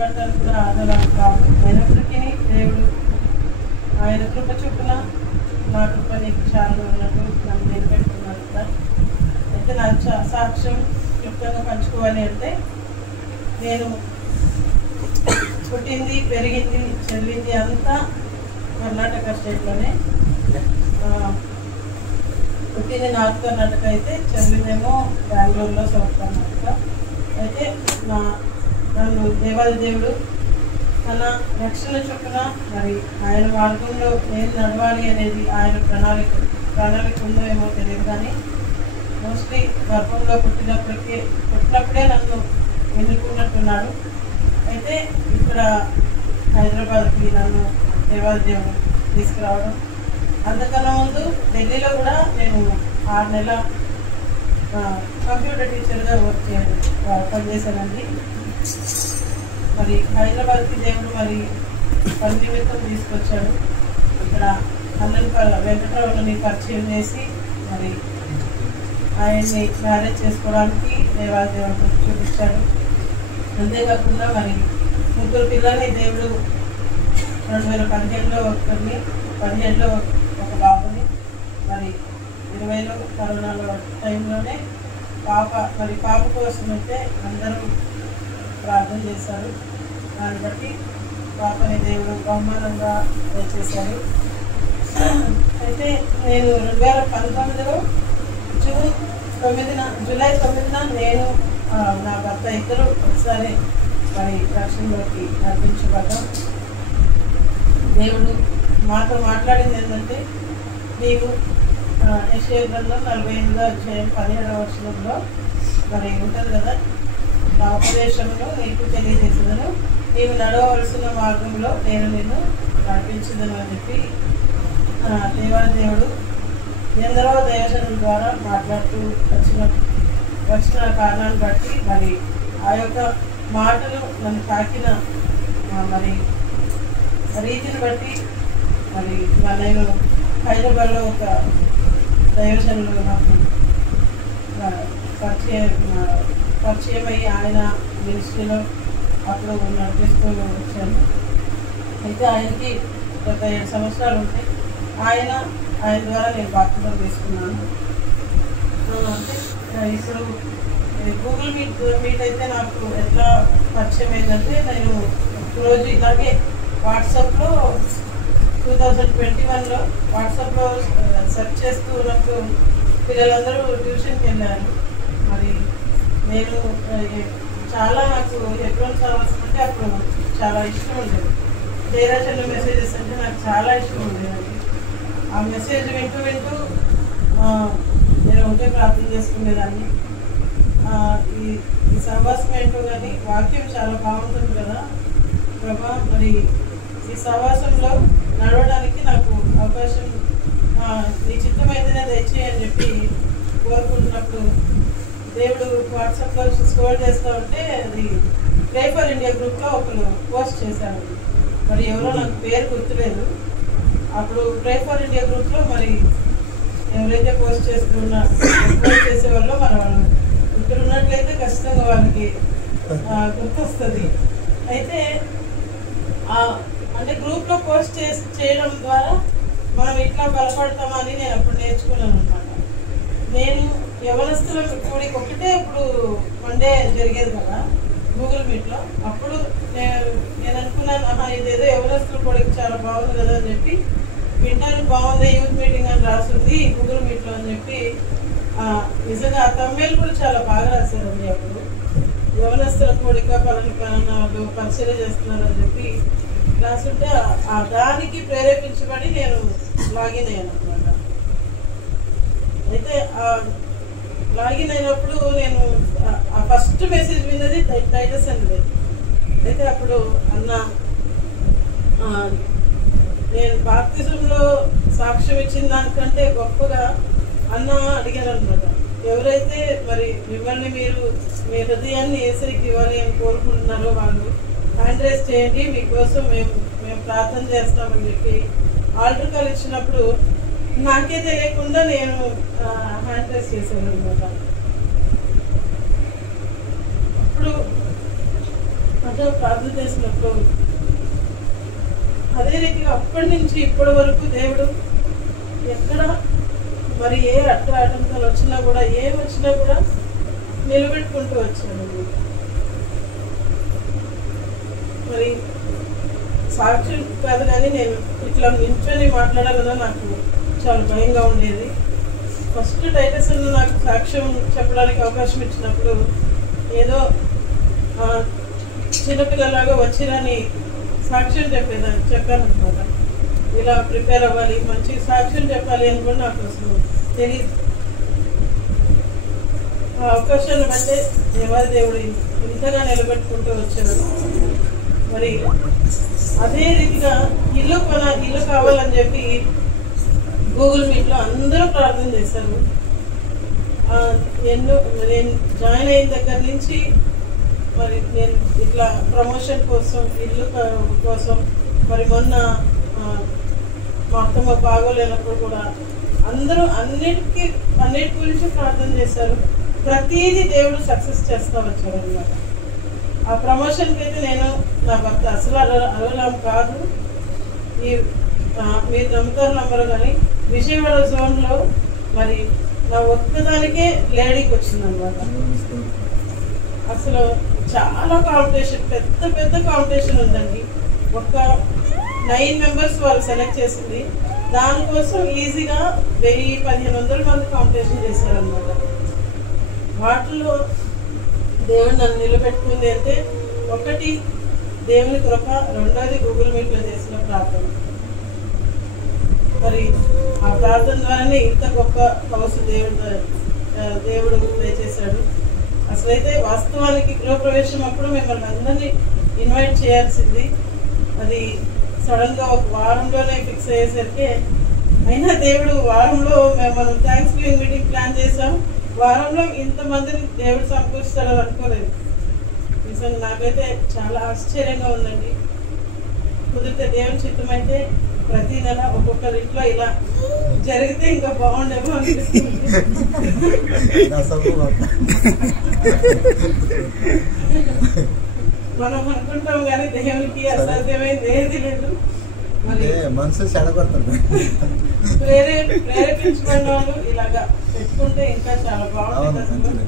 పట్టడానికి కూడా ఆధారం కాదు. అయినప్పటికీ దేవుడు ఆయన కృప చొప్పున నా కృప నీకు చాలా ఉన్నట్టు నన్ను నిలబెట్టుకున్నాను కదా. అయితే నా సాక్ష్యం క్లుప్తంగా పంచుకోవాలి అంటే, నేను పుట్టింది, పెరిగింది, చదివింది అంతా కర్ణాటక స్టేట్లోనే. పుట్టింది నార్త్ కర్ణాటక అయితే చదివిందేమో బెంగళూరులో, సౌత్ కర్ణాటక. అయితే నన్ను దేవాది దేవుడు తన రక్షణ చొప్పున మరి ఆయన మార్గంలో నేను నడవాలి అనేది ఆయన ప్రణాళిక ఉందో ఏమో తెలియదు, కానీ మోస్ట్లీ గర్భంలో పుట్టినప్పుడే నన్ను ఎన్నుకున్నట్టున్నాడు. అయితే ఇక్కడ హైదరాబాద్కి నన్ను దేవాది దేవుడు తీసుకురావడం, అంతకన్నా ముందు ఢిల్లీలో కూడా నేను 6 నెలల కంప్యూటర్ టీచర్గా పనిచేశానండి. మరి హైదరాబాద్కి దేవుడు మరి పని నిమిత్తం తీసుకొచ్చాడు. ఇక్కడ వెంకటరావుని పరిచయం చేసి మరి ఆయన్ని మ్యారేజ్ చేసుకోవడానికి దేవాది దేవుడు చూపించాడు. అంతేకాకుండా మరి 3 పిల్లల్ని దేవుడు 2015లో ఒకరిని, 17లో ఒక బాబుని, మరి 20లో కరోనాలో టైంలోనే పాప కోసం అయితే అందరూ ప్రార్థన చేశారు. దాన్ని బట్టి పాపని దేవుడు బహుమానంగా చేశారు. అయితే నేను 2019లో జూలై 9న నేను నా భర్త ఇద్దరు ఒకసారి మరి రక్షణలోకి నడిపించబడ్డాం. దేవుడు మాతో మాట్లాడింది ఏంటంటే, నీవు యెషయా గ్రంథం 48వ అధ్యాయం 17వ వచనంలో మరి ఉంటుంది కదా, నా ఉపదేశంలో నీకు తెలియజేసేదను, నీవు నడవవలసిన మార్గంలో నేను నిన్ను నడిపించదను అని చెప్పి దేవాది దేవుడు ఎందరో దైవజనుల ద్వారా మాట్లాడుతూ వచ్చిన కారణాన్ని బట్టి మరి ఆ యొక్క మాటలు నన్ను తాకిన మరి రీతిని బట్టి మరి నేను హైదరాబాద్లో ఒక దైవజనులు నాకు పరిచయం అయ్యి ఆయన మినిస్ట్రీలో అప్పుడు నడిపిస్తూ వచ్చాను. అయితే ఆయనకి గత 7 సంవత్సరాలు ఉంటాయి. ఆయన ద్వారా నేను బాప్తిజం తీసుకున్నాను. అంటే ఇప్పుడు గూగుల్ మీట్ అయితే నాకు ఎట్లా పరిచయం అయిందంటే, నేను ఒకరోజు ఇలాగే వాట్సాప్లో 2021లో వాట్సాప్లో సెర్చ్ చేస్తూ ఉన్నప్పుడు పిల్లలందరూ ట్యూషన్కి వెళ్ళారు. మరి నేను నాకు హెబ్రోన్ చదవాల్సి అంటే అప్పుడు చాలా ఇష్టం ఉండేది. జయరాజన్న మెసేజెస్ అంటే నాకు చాలా ఇష్టం ఉండేది. ఆ మెసేజ్ వింటూ నేను ఉంటే ప్రార్థన చేసుకునేదాన్ని. ఈ సహవాసం ఏంటో కానీ వాక్యం చాలా బాగుంటుంది కదా ప్రభా, మరి ఈ సహవాసంలో నడవడానికి నాకు అవకాశం నీ చిత్తమైతేనే దయచేయని చెప్పి కోరుకుంటున్నప్పుడు దేవుడు వాట్సాప్లో స్క్రోల్ చేస్తూ ఉంటే అది ప్రే ఫర్ ఇండియా గ్రూప్లో ఒకరు పోస్ట్ చేశారు. మరి ఎవరో నాకు పేరు గుర్తులేదు. అప్పుడు ప్రే ఫర్ ఇండియా గ్రూప్లో మరి ఎవరైతే పోస్ట్ చేసేవాళ్ళో మన వాళ్ళు ఇక్కడ ఉన్నట్లయితే ఖచ్చితంగా వాళ్ళకి గుర్తొస్తుంది. అయితే అంటే గ్రూప్లో పోస్ట్ చేయడం ద్వారా మనం ఇట్లా బలపడతామని నేను అప్పుడు నేర్చుకున్నాను అనమాట. నేను యవనస్తుల కూడికి ఒకటే ఇప్పుడు మండే జరిగేది కదా గూగుల్ మీట్లో. అప్పుడు నేను అనుకున్నాను, ఇదేదో యవనస్తుల కూడికి చాలా బాగుంది కదా అని చెప్పి, వింటానికి బాగుంది, యూత్ మీటింగ్ అని రాస్తుంది గూగుల్ మీట్లో అని చెప్పి నిజంగా ఆ తమిళ్ కూడా చాలా బాగా రాశారండి. అప్పుడు యవనస్తుల కూడిక పలానాలు పరిశీలన చేస్తున్నారని చెప్పి రాస్తుంటే దానికి ప్రేరేపించబడి నేను లాగిన్ అయ్యాను అనమాట. అయితే లాగిన్ అయినప్పుడు నేను ఆ ఫస్ట్ మెసేజ్ విన్నది టైటస్ అనేది. అయితే అప్పుడు అన్న నేను బాప్తిజంలో సాక్ష్యం ఇచ్చిన దానికంటే గొప్పగా అన్న అడిగారు అనమాట. ఎవరైతే మరి మిమ్మల్ని మీరు మీ హృదయాన్ని యేసుకి ఇవ్వాలి అని కోరుకుంటున్నారో వాళ్ళు హ్యాండ్ రైజ్ చేయండి, మీకోసం మేము ప్రార్థన చేస్తామని చెప్పి ఆల్టర్ కాల్ ఇచ్చినప్పుడు నాకే తెలియకుండా నేను హ్యాండ్ రైజ్ చేశాను అనమాట. అప్పుడు ఎంతో ప్రార్థన చేసినప్పుడు అదే రీతిగా అప్పటి నుంచి ఇప్పటి వరకు దేవుడు ఎక్కడ మరి ఏ ఆటంకాలు వచ్చినా కూడా ఏం వచ్చినా కూడా నిలబెట్టుకుంటూ వచ్చాడు. మరి సాక్ష్యం కాదు కానీ నేను ఇట్లా నించొని మాట్లాడాలన్నా నాకు చాలా భయంగా ఉండేది. ఫస్ట్ టైటస్ నాకు సాక్ష్యం చెప్పడానికి అవకాశం ఇచ్చినప్పుడు ఏదో చిన్నపిల్లలాగా వచ్చిరని సాక్ష్యం చెప్పానమాట. ఇలా ప్రిపేర్ అవ్వాలి, మంచి సాక్ష్యం చెప్పాలి అని కూడా నాకు అసలు తెలియదు. ఆ అవకాశాన్ని బట్టే దేవాది దేవుడు ఇంతగా నిలబెట్టుకుంటూ వచ్చాడు. మరి అదే రీతిగా ఇల్లు కావాలని చెప్పి గూగుల్ మీట్లో అందరూ ప్రార్థన చేశారు. నేను జాయిన్ అయిన దగ్గర నుంచి మరి నేను ఇట్లా ప్రమోషన్ కోసం, ఇల్లు కోసం, మరి మొన్న మా అత్తమ్మ బాగోలేనప్పుడు కూడా అందరూ అన్నిటి గురించి ప్రార్థన చేశారు. ప్రతిదీ దేవుడు సక్సెస్ చేస్తూ వచ్చాడు అన్నమాట. ఆ ప్రమోషన్కి అయితే నేను నా భర్త అసలు అరవలాం కాదు. మీరు నమ్ముతారు నమ్మరు కానీ విజయవాడ జోన్లో మరి నా ఒక్కదానికే లేడీకి వచ్చిందనమాట. అసలు చాలా కాంపిటీషన్, పెద్ద కాంపిటీషన్ ఉందండి. ఒక 9 మెంబర్స్ వాళ్ళు సెలెక్ట్ చేసింది. దానికోసం ఈజీగా 1000-1500 మంది కాంపిటీషన్ చేశారనమాట. వాటిలో దేవుడు నన్ను నిలబెట్టుకుంది అంటే ఒకటి దేవుని కృప, రెండోది గూగుల్ మీట్లో చేసిన ప్రార్థన. మరి ఆ ప్రార్థన ద్వారానే ఇంత గొప్ప హౌస్ దేవుడు దయచేశాడు. అసలైతే వాస్తవానికి గృహప్రవేశం అప్పుడు మిమ్మల్ని అందరినీ ఇన్వైట్ చేయాల్సింది. అది సడన్గా ఒక వారంలోనే ఫిక్స్ అయ్యేసరికి, అయినా దేవుడు వారంలో మనం థ్యాంక్స్ గివింగ్ మీటింగ్ ప్లాన్ చేసాం. వారంలో ఇంతమందిని దేవుడు సమకూరుస్తాడని అనుకోలేదు. నిజంగా నాకైతే చాలా ఆశ్చర్యంగా ఉందండి. కుదిరితే దేవుని చిత్తం అయితే ప్రతి నెల ఒక్కొక్కరి ఇంట్లో ఇలా జరిగితే ఇంకా బాగుండేమో అనిపిస్తుంది. మనం అనుకుంటాం కానీ దేవునికి అసాధ్యమైంది ఏది లేదు. మనసు చెడగొడుతుంది. ప్రేరేపించుకున్న వాళ్ళు ఇలాగా పెట్టుకుంటే ఇంకా చాలా బాగుంటుంది.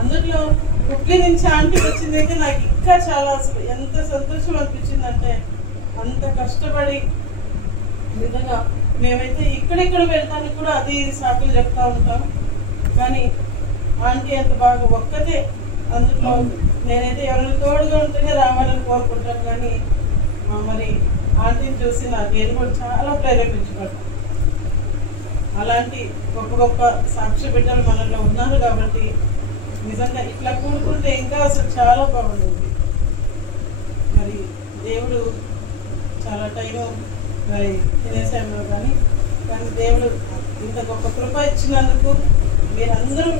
అందులో కుక్కి నుంచి ఆంటీ వచ్చిందైతే నాకు ఇంకా చాలా అసలు ఎంత సంతోషం అనిపించిందంటే, అంత కష్టపడి నిజంగా మేమైతే ఇక్కడిక్కడ వెళ్తానికి కూడా అది సాకులు చెప్తా ఉంటాం. కానీ ఆంటీ అంత బాగా ఒక్కతే. అందులో నేనైతే ఎవరైనా తోడుగా ఉంటేనే రావాలని కోరుకుంటాను. కానీ మరి ఆంటీని చూసి నేను కూడా చాలా ప్రేరేపించబడ్డాను. అలాంటి గొప్ప సాక్షి బిడ్డలు మనలో ఉన్నారు కాబట్టి నిజంగా ఇట్లా కూడుకుంటే ఇంకా అసలు చాలా బాగుంటుంది. మరి దేవుడు చాలా టైము మరి తినేసాము కానీ దేవుడు ఇంత గొప్ప కృప ఇచ్చినందుకు మీరందరూ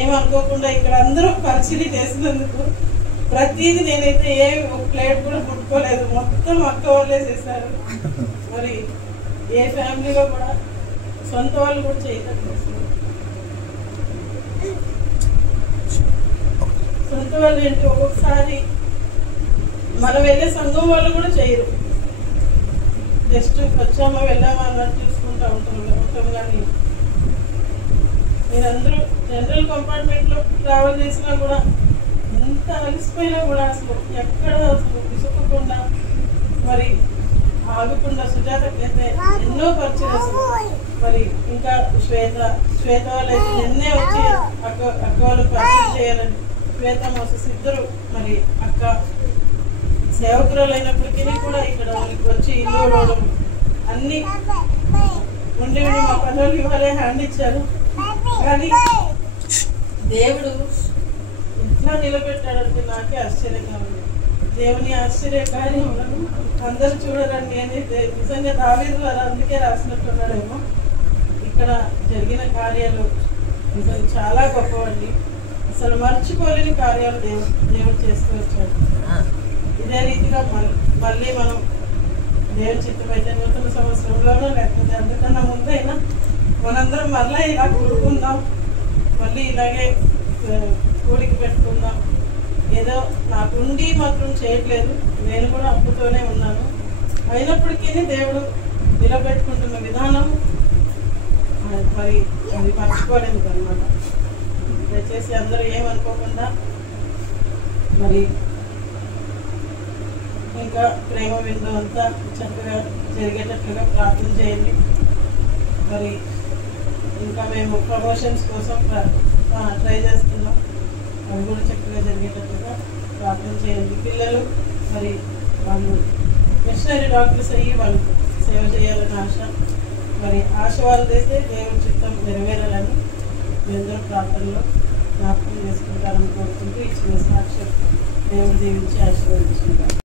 ఏమనుకోకుండా ఇక్కడ అందరూ పరిచయం చేసినందుకు ప్రతిదీ నేనైతే ఒక ప్లేట్ కూడా పుట్టుకోలేదు, మొత్తం అక్క వాళ్ళే చేశారు. మరి ఏ ఫ్యామిలీలో కూడా సొంత వాళ్ళు కూడా చేయలేదు. సొంత వాళ్ళు ఏంటి, ఒక్కొక్కసారి మనం వెళ్ళే సంఘం వాళ్ళు కూడా చేయరు. జస్ట్ వచ్చామా వెళ్ళామా అన్నట్టు చూసుకుంటూ ఉంటాం. కానీ మీరందరూ జనరల్ కంపార్ట్మెంట్లో ట్రావెల్ చేసినా కూడా ఎంత అలసిపోయినా కూడా అసలు ఎక్కడ అసలు విసుక్కుండా మరి ఆగకుండా సుజాతకైతే ఎన్నో పరిచయం అసలు. మరి ఇంకా శ్వేత వాళ్ళు అయితే నిన్నే వచ్చి అక్క వాళ్ళు పరిచయం చేయాలని శ్వేత మోసెస్ ఇద్దరు మరి అక్క సేవకురాలు అయినప్పటికీ కూడా ఇక్కడ వాళ్ళకి వచ్చి ఇల్లు ఇవ్వడం అన్నీ ఉండి మా పనులు ఇవ్వాలే హ్యాండ్ ఇచ్చారు. కానీ దేవుడు ఎట్లా నిలబెట్టాడంటే నాకే ఆశ్చర్యంగా ఉంది. దేవుని ఆశ్చర్య కార్యములను అందరూ చూడరని నేనైతే నిజంగా దావీదు వారు అందుకే రాసినట్టున్నాడేమో. ఇక్కడ జరిగిన కార్యాలు నిజంగా చాలా గొప్పవండి. అసలు మర్చిపోలేని కార్యాలు దేవుడు చేస్తూ వచ్చాడు. ఇదే రీతిగా మళ్ళీ మనం దేవుని చిత్తమైతే నూతన సంవత్సరంలోనూ లేకపోతే అందుకన్నా ముందైనా మనందరం మళ్ళీ ఇలా కూడుకుందాం, మళ్ళీ ఇలాగే కూడికి పెట్టుకుందాం. ఏదో నాకుండి మాత్రం చేయట్లేదు, నేను కూడా అప్పుతోనే ఉన్నాను. అయినప్పటికీ దేవుడు నిలబెట్టుకుంటున్న విధానం మరి అది మర్చిపోలేదు అనమాట. దయచేసి అందరూ ఏమనుకోకుండా మరి ఇంకా ప్రేమ విందు అంతా చక్కగా జరిగేటట్లుగా ప్రార్థన చేయండి. మరి ఇంకా మేము ప్రమోషన్స్ కోసం ట్రై చేస్తున్నాం, అవి కూడా చక్కగా జరిగేటట్లుగా ప్రార్థన చేయండి. పిల్లలు మరి వాళ్ళు వెటర్నరీ డాక్టర్స్ అయ్యి వాళ్ళు సేవ చేయాలని ఆశ, మరి ఆశ వాళ్ళదైతే దేవుడి చిత్తం నెరవేరాలని మీ అందరూ ప్రార్థనలో జ్ఞాపకం చేసుకుంటారని కోరుకుంటూ ఇచ్చిన సాక్ష్యం దేవుడు దీవించి ఆశీర్వదించుకుంటారు.